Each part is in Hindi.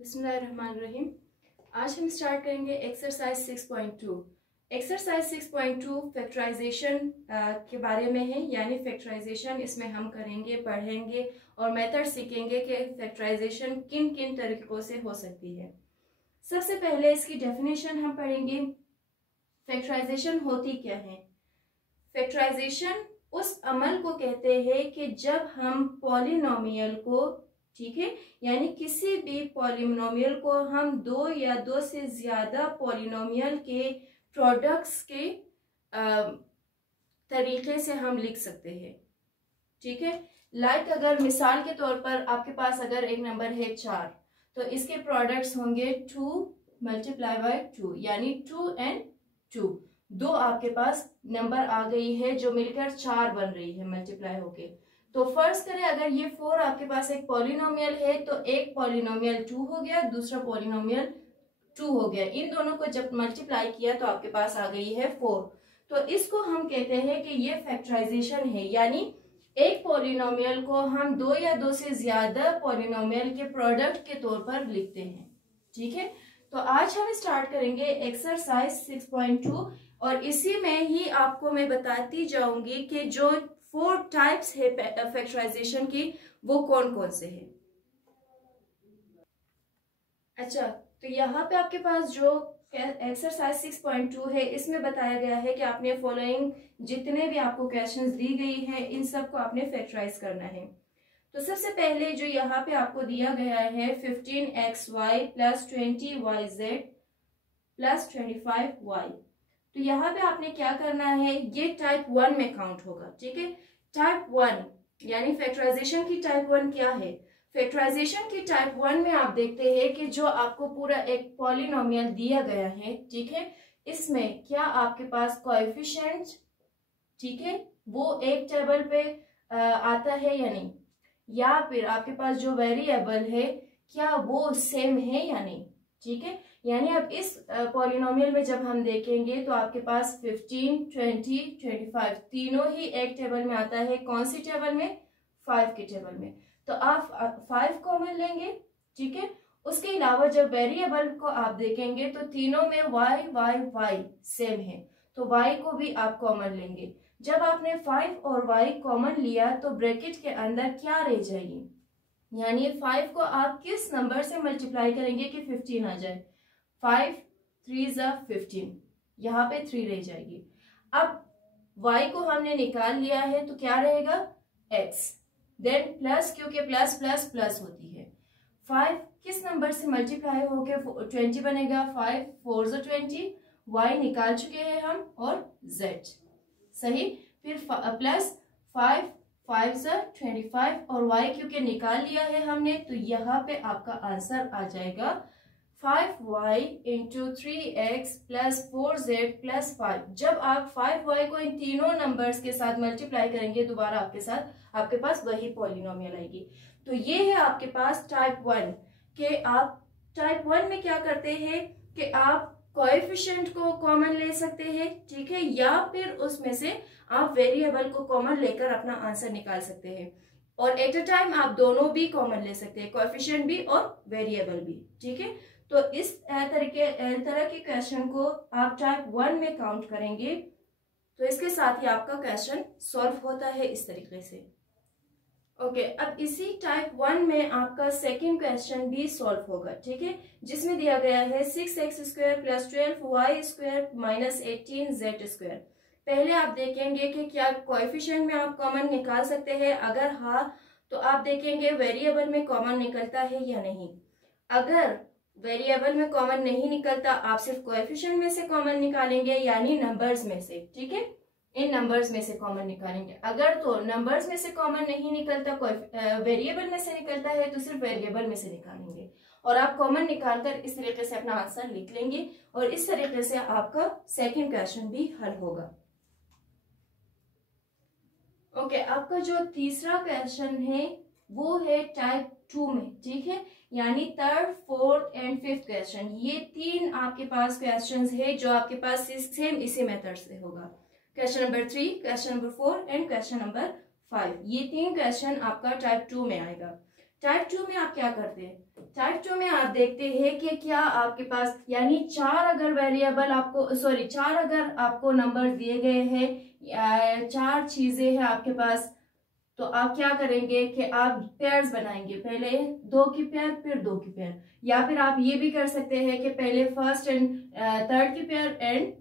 बिस्मिल्लाहिर्रहमानिर्रहीम। आज हम स्टार्ट करेंगे एक्सरसाइज 6.2। एक्सरसाइज 6.2 फैक्टराइजेशन के बारे में है, यानी फैक्टराइजेशन इसमें हम करेंगे, पढ़ेंगे और मेथड सीखेंगे कि फैक्टराइजेशन किन किन तरीकों से हो सकती है। सबसे पहले इसकी डेफिनेशन हम पढ़ेंगे। फैक्टराइजेशन होती क्या है? फैक्टराइजेशन उस अमल को कहते हैं कि जब हम पॉलिनोमियल को, ठीक है, यानी किसी भी पॉलिनोमियल को हम दो या दो से ज्यादा पॉलिनोमियल के प्रोडक्ट्स के तरीके से हम लिख सकते हैं। ठीक है, लाइक अगर मिसाल के तौर पर आपके पास अगर एक नंबर है 4, तो इसके प्रोडक्ट्स होंगे 2 मल्टीप्लाई बाय 2, यानी 2 and 2। दो आपके पास नंबर आ गई है जो मिलकर 4 बन रही है मल्टीप्लाई होके। तो फर्ज करें अगर ये 4 आपके पास एक पॉलिनोमियल है, तो एक पॉलिनोमियल 2 हो गया, दूसरा पॉलिनोमियल 2 हो गया। इन दोनों को जब मल्टीप्लाई किया तो आपके पास आ गई है 4। तो इसको हम कहते हैं कि ये फैक्टराइजेशन है, यानी एक पॉलिनोमियल को हम दो या दो से ज्यादा पॉलिनोमियल के प्रोडक्ट के तौर पर लिखते हैं। ठीक है, तो आज हम स्टार्ट करेंगे एक्सरसाइज 6.2 और इसी में ही आपको मैं बताती जाऊंगी कि जो 4 टाइप्स है फैक्टराइजेशन की वो कौन कौन से हैं। अच्छा, तो यहाँ पे आपके पास जो एक्सरसाइज 6.2 है इसमें बताया गया है कि आपने फॉलोइंग जितने भी आपको क्वेश्चंस दी गई हैं इन सब को आपने फैक्टराइज करना है। तो सबसे पहले जो यहाँ पे आपको दिया गया है 15xy plus 20yz plus 25y, तो यहाँ पे आपने क्या करना है, ये टाइप 1 में काउंट होगा। ठीक है, टाइप 1 यानी फैक्टराइजेशन की टाइप 1 क्या है? फैक्टराइजेशन की टाइप 1 में आप देखते हैं कि जो आपको पूरा एक पॉलिनोमियल दिया गया है, ठीक है, इसमें क्या आपके पास कोएफिशिएंट, ठीक है, वो एक टेबल पे आता है या नहीं, या फिर आपके पास जो वेरिएबल है क्या वो सेम है या नहीं। ठीक है, यानी अब इस पॉलिनोमियल में जब हम देखेंगे तो आपके पास 15, 20, 25 तीनों ही एक टेबल में आता है। कौन सी टेबल में? 5 के टेबल में। तो आप 5 कॉमन लेंगे। ठीक है, उसके अलावा जब वेरिएबल को आप देखेंगे तो तीनों में y सेम है, तो y को भी आप कॉमन लेंगे। जब आपने 5 और y कॉमन लिया तो ब्रैकेट के अंदर क्या रह जाएगी, यानी 5 को आप किस नंबर से मल्टीप्लाई करेंगे कि 15 आ जाए। 5 3 ज़ा 15, यहाँ पे 3 रह जाएगी। अब y को हमने निकाल लिया है तो क्या रहेगा, x, देन प्लस, क्योंकि प्लस प्लस प्लस होती है। 5 किस नंबर से मल्टीप्लाई होके 20 बनेगा, 5 4 ज़ा 20, y निकाल चुके हैं हम, और z सही, फिर प्लस 5 5 ज़ा 25 और y क्योंकि निकाल लिया है हमने, तो यहाँ पे आपका आंसर आ जाएगा 5y into 3x plus 4z plus 5। जब आप 5y को इन तीनों नंबर्स के साथ मल्टीप्लाई करेंगे दोबारा आपके पास वही पॉलिनोमियल आएगी। तो ये है आपके पास टाइप 1 के आप टाइप 1 में क्या करते हैं कि आप कोएफिशिएंट को कॉमन ले सकते हैं, ठीक है, या फिर उसमें से आप वेरिएबल को कॉमन लेकर अपना आंसर निकाल सकते हैं, और एट अ टाइम आप दोनों भी कॉमन ले सकते हैं, कोएफिशिएंट भी और वेरिएबल भी। ठीक है, तो इस तरह के क्वेश्चन को आप टाइप 1 में काउंट करेंगे तो इसके साथ ही आपका क्वेश्चन सॉल्व होता है इस तरीके से। ओके, अब इसी टाइप 1 में आपका सेकंड क्वेश्चन भी सॉल्व होगा। ठीक है, जिसमें दिया गया है 6x² plus 12y² minus 18z²। पहले आप देखेंगे कि क्या कोएफिशिएंट में आप कॉमन निकाल सकते हैं, अगर हाँ तो आप देखेंगे वेरिएबल में कॉमन निकलता है या नहीं। अगर वेरिएबल में कॉमन नहीं निकलता, आप सिर्फ कोएफिशिएंट में से कॉमन निकालेंगे, यानी नंबर्स में से। ठीक है, इन नंबर्स में से कॉमन निकालेंगे। अगर तो नंबर्स में से कॉमन नहीं निकलता, वेरिएबल में से निकलता है, तो सिर्फ वेरिएबल में से निकालेंगे और आप कॉमन निकालकर इस तरीके से अपना आंसर लिख लेंगे, और इस तरीके से आपका सेकंड क्वेश्चन भी हल होगा। ओके, आपका जो तीसरा क्वेश्चन है वो है टाइप 2 में। ठीक है, यानी third, fourth and fifth question, ये 3 आपके पास क्वेश्चंस है जो आपके पास सेम इसी मेथड से होगा। Question number 3, question number 4 and question number 5, ये 3 क्वेश्चन आपका टाइप 2 में आएगा। टाइप 2 में आप क्या करते हैं? टाइप 2 में आप देखते हैं कि क्या आपके पास, यानी चार अगर आपको नंबर दिए गए हैं, चार चीजें हैं आपके पास, तो आप क्या करेंगे कि आप पेयर्स बनाएंगे, पहले 2 की पेयर फिर 2 की पेयर, या फिर आप ये भी कर सकते हैं कि पहले फर्स्ट एंड थर्ड की पेयर एंड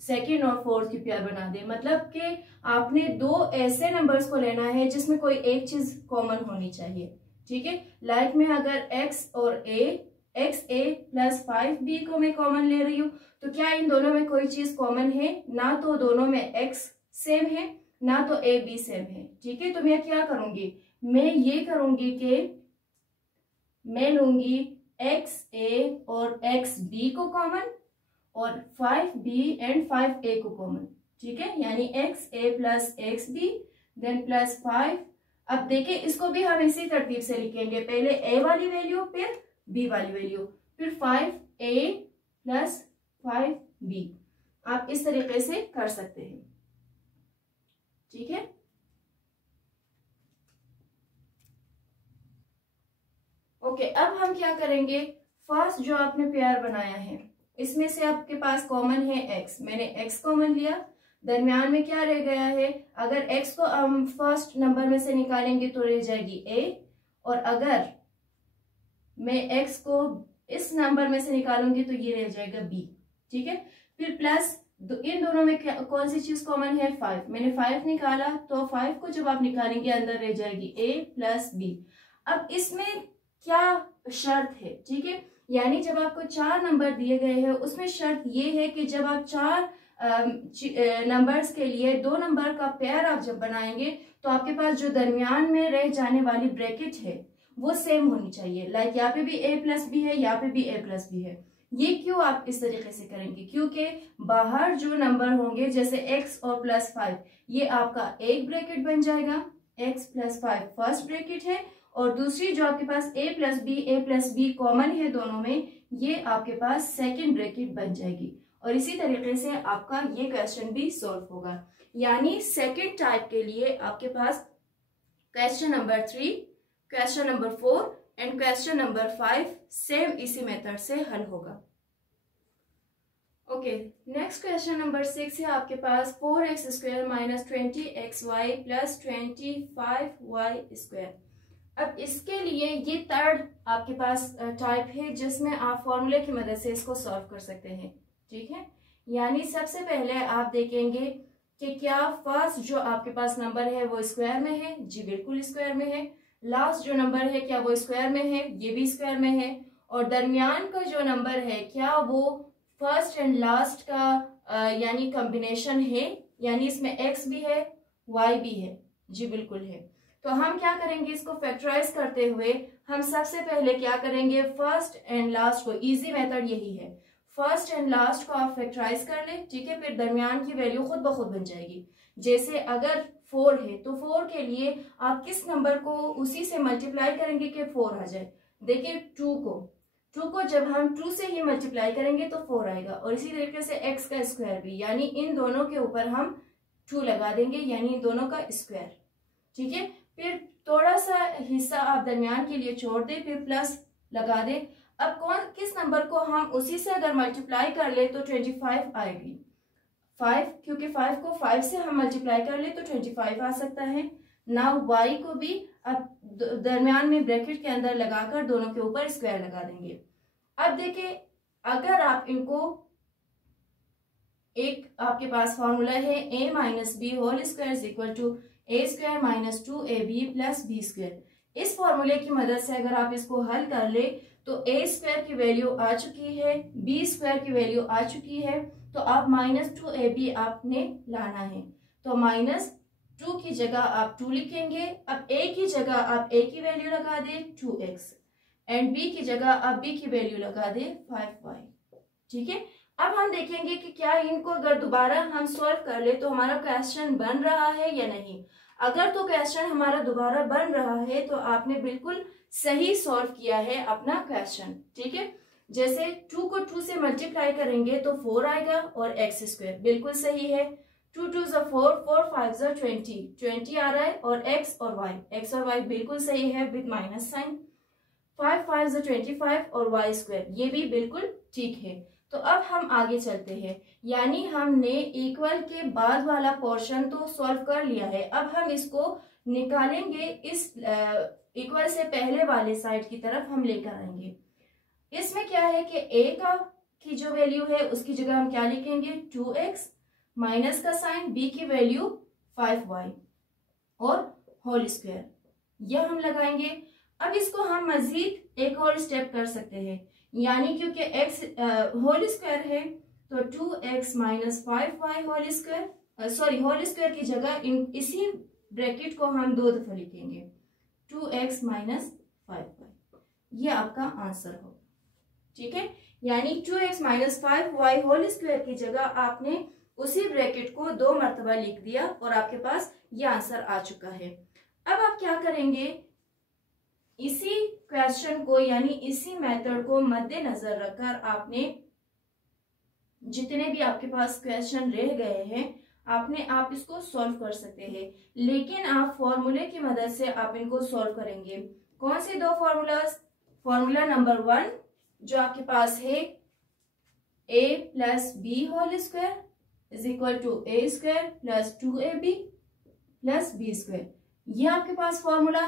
सेकेंड और फोर्थ की पेयर बना दे। मतलब कि आपने 2 ऐसे नंबर्स को लेना है जिसमें कोई एक चीज कॉमन होनी चाहिए, ठीक है। लाइक में अगर x और x a प्लस 5b को मैं कॉमन ले रही हूँ, तो क्या इन दोनों में कोई चीज कॉमन है? ना तो दोनों में x सेम है, ना तो a b सेम है, ठीक है। तो मैं क्या करूंगी, मैं ये करूंगी कि मैं लूंगी x a और x b को कॉमन और 5b एंड 5a को कॉमन, ठीक है। यानी x a plus x b then plus 5। अब देखिए इसको भी हम इसी तरतीब से लिखेंगे, पहले a वाली वैल्यू फिर b वाली वैल्यू, फिर 5a प्लस 5b। आप इस तरीके से कर सकते हैं, ठीक है। ओके, अब हम क्या करेंगे, फर्स्ट जो आपने पेयर बनाया है इसमें से आपके पास कॉमन है x, मैंने x कॉमन लिया, दरमियान में क्या रह गया है, अगर x को हम फर्स्ट नंबर में से निकालेंगे तो रह जाएगी a, और अगर मैं x को इस नंबर में से निकालूंगी तो ये रह जाएगा b, ठीक है। फिर प्लस इन दोनों में कौन सी चीज कॉमन है, 5, मैंने 5 निकाला, तो 5 को जब आप निकालेंगे अंदर रह जाएगी a प्लस b। अब इसमें क्या शर्त है, ठीक है, यानी जब आपको 4 नंबर दिए गए हैं उसमें शर्त ये है कि जब आप 4 नंबर्स के लिए 2 नंबर का पेयर आप जब बनाएंगे तो आपके पास जो दरमियान में रह जाने वाली ब्रैकेट है वो सेम होनी चाहिए। लाइक यहाँ पे भी a प्लस बी है, यहाँ पे भी a प्लस बी है। ये क्यों आप इस तरीके से करेंगे, क्योंकि बाहर जो नंबर होंगे जैसे x और प्लस 5, ये आपका एक ब्रैकेट बन जाएगा, x प्लस 5 फर्स्ट ब्रैकेट है, और दूसरी जो आपके पास a प्लस बी कॉमन है दोनों में, ये आपके पास सेकंड ब्रैकेट बन जाएगी। और इसी तरीके से आपका ये क्वेश्चन भी सॉल्व होगा। यानी सेकंड टाइप के लिए आपके पास question number 3, question number 4 and question number 5 same इसी मेथड से हल होगा। ओके, नेक्स्ट क्वेश्चन नंबर 6 है आपके पास 4x² minus 20xy plus 25y square. अब इसके लिए ये थर्ड आपके पास टाइप है जिसमें आप फॉर्मूले की मदद से इसको सॉल्व कर सकते हैं, ठीक है। यानी सबसे पहले आप देखेंगे कि क्या फर्स्ट जो आपके पास नंबर है वो स्क्वायर में है, जी बिल्कुल स्क्वायर में है। लास्ट जो नंबर है क्या वो स्क्वायर में है, ये भी स्क्वायर में है। और दरमियान का जो नंबर है क्या वो फर्स्ट एंड लास्ट का यानी कॉम्बिनेशन है, यानी इसमें x भी है y भी है, जी बिल्कुल है। तो हम क्या करेंगे, इसको फैक्टराइज करते हुए हम सबसे पहले क्या करेंगे, फर्स्ट एंड लास्ट को, इजी मेथड यही है, फर्स्ट एंड लास्ट को आप फैक्टराइज कर ले, ठीक है। फिर दरमियान की वैल्यू खुद ब खुद बन जाएगी। जैसे अगर 4 है तो 4 के लिए आप किस नंबर को उसी से मल्टीप्लाई करेंगे कि 4 आ जाए। देखिए 2 को जब हम 2 से ही मल्टीप्लाई करेंगे तो 4 आएगा। और इसी तरीके से x का स्क्वायर भी, यानी इन दोनों के ऊपर हम 2 लगा देंगे, यानी इन दोनों का स्क्वायर, ठीक है। फिर थोड़ा सा हिस्सा आप दरमियान के लिए छोड़ दे, फिर प्लस लगा दे। अब किस नंबर को हम उसी से अगर मल्टीप्लाई कर ले तो 25 आएगी, 5, क्योंकि 5 को 5 से हम मल्टीप्लाई कर ले तो 25 आ सकता है। नाउ y को भी अब दरमियान में ब्रैकेट के अंदर लगाकर दोनों के ऊपर स्क्वायर लगा देंगे। अब देखिए अगर आप इनको, एक आपके पास फॉर्मूला है a minus b whole square is equal to a square minus 2ab plus b square. इस फॉर्मूले की मदद से अगर आप इसको हल कर ले तो a स्क्वायर की वैल्यू आ चुकी है, b स्क्वायर की वैल्यू आ चुकी है, तो आप माइनस 2ab आपने लाना है। तो माइनस 2 की जगह आप 2 लिखेंगे। अब a की जगह आप a की वैल्यू लगा दे 2x एंड b की जगह आप b की वैल्यू लगा दे 5y, ठीक है। अब हम देखेंगे कि क्या इनको अगर दोबारा हम सॉल्व कर ले तो हमारा क्वेश्चन बन रहा है या नहीं। अगर तो क्वेश्चन हमारा दोबारा बन रहा है तो आपने बिल्कुल सही सॉल्व किया है अपना क्वेश्चन, ठीक है। जैसे 2 को 2 से मल्टीप्लाई करेंगे तो 4 आएगा और x स्क्वायर बिल्कुल सही है। 2 2 ज़ा 4, 4 5 ज़ा 20, 20 आ रहा है, और x और y बिल्कुल सही है विद माइनस साइन। 5 5 ज़ा 25 और y स्क्वायर ये भी बिल्कुल ठीक है। तो अब हम आगे चलते हैं, यानी हमने इक्वल के बाद वाला पोर्शन तो सॉल्व कर लिया है। अब हम इसको निकालेंगे, इस इक्वल से पहले वाले साइड की तरफ हम लेकर आएंगे। इसमें क्या है कि a की जो वैल्यू है उसकी जगह हम क्या लिखेंगे 2x, माइनस का साइन, b की वैल्यू 5y और होल स्क्वायर, यह हम लगाएंगे। अब इसको हम मजीद एक और स्टेप कर सकते हैं, यानी क्योंकि x होल स्क्वायर है तो 2x minus 5y whole square, sorry whole square की जगह इसी ब्रैकेट को हम 2 दफा लिखेंगे, 2x माइनस 5y, ये आपका आंसर होगा। ठीक है, यानी 2x minus 5y whole square की जगह आपने उसी ब्रैकेट को 2 मरतबा लिख दिया और आपके पास ये आंसर आ चुका है। अब आप क्या करेंगे, इसी क्वेश्चन को यानी इसी मेथड को मद्देनजर रखकर आपने जितने भी आपके पास क्वेश्चन रह गए हैं आप इसको सॉल्व कर सकते हैं, लेकिन आप फॉर्मूले की मदद से आप इनको सॉल्व करेंगे। कौन से 2 फॉर्मूलाज? फॉर्मूला नंबर 1 जो आपके पास है a plus b whole square is equal to a square plus 2ab plus b square, ये आपके पास फॉर्मूला,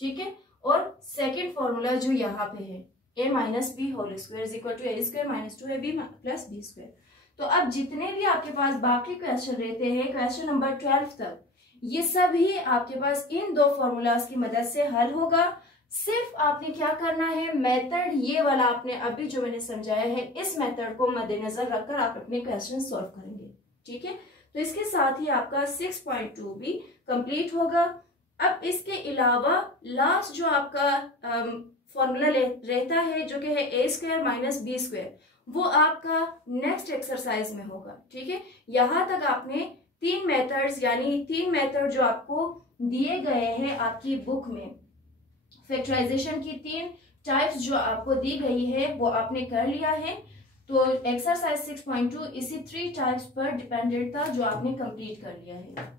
ठीक है। और सेकंड फॉर्मूला जो यहाँ पे है a minus b whole square is equal to a square minus 2ab plus b square. तो अब जितने भी आपके पास बाकी क्वेश्चन रहते हैं क्वेश्चन नंबर 12 तक, ये सभी आपके पास इन 2 फॉर्मूलाज की मदद से हल होगा। सिर्फ आपने क्या करना है, मेथड ये वाला आपने अभी जो मैंने समझाया है इस मेथड को मद्देनजर रखकर आप अपने क्वेश्चन सॉल्व करेंगे। ठीक है, तो इसके साथ ही आपका 6.2 भी कंप्लीट होगा। अब इसके अलावा लास्ट जो आपका फॉर्मूला रहता है जो कि है a square minus b square, वो आपका नेक्स्ट एक्सरसाइज में होगा। ठीक है, यहाँ तक आपने 3 मेथड्स यानी 3 मेथड जो आपको दिए गए हैं आपकी बुक में, फैक्टराइजेशन की 3 टाइप्स जो आपको दी गई है वो आपने कर लिया है। तो एक्सरसाइज 6.2 इसी 3 टाइप्स पर डिपेंडेंट था जो आपने कंप्लीट कर लिया है।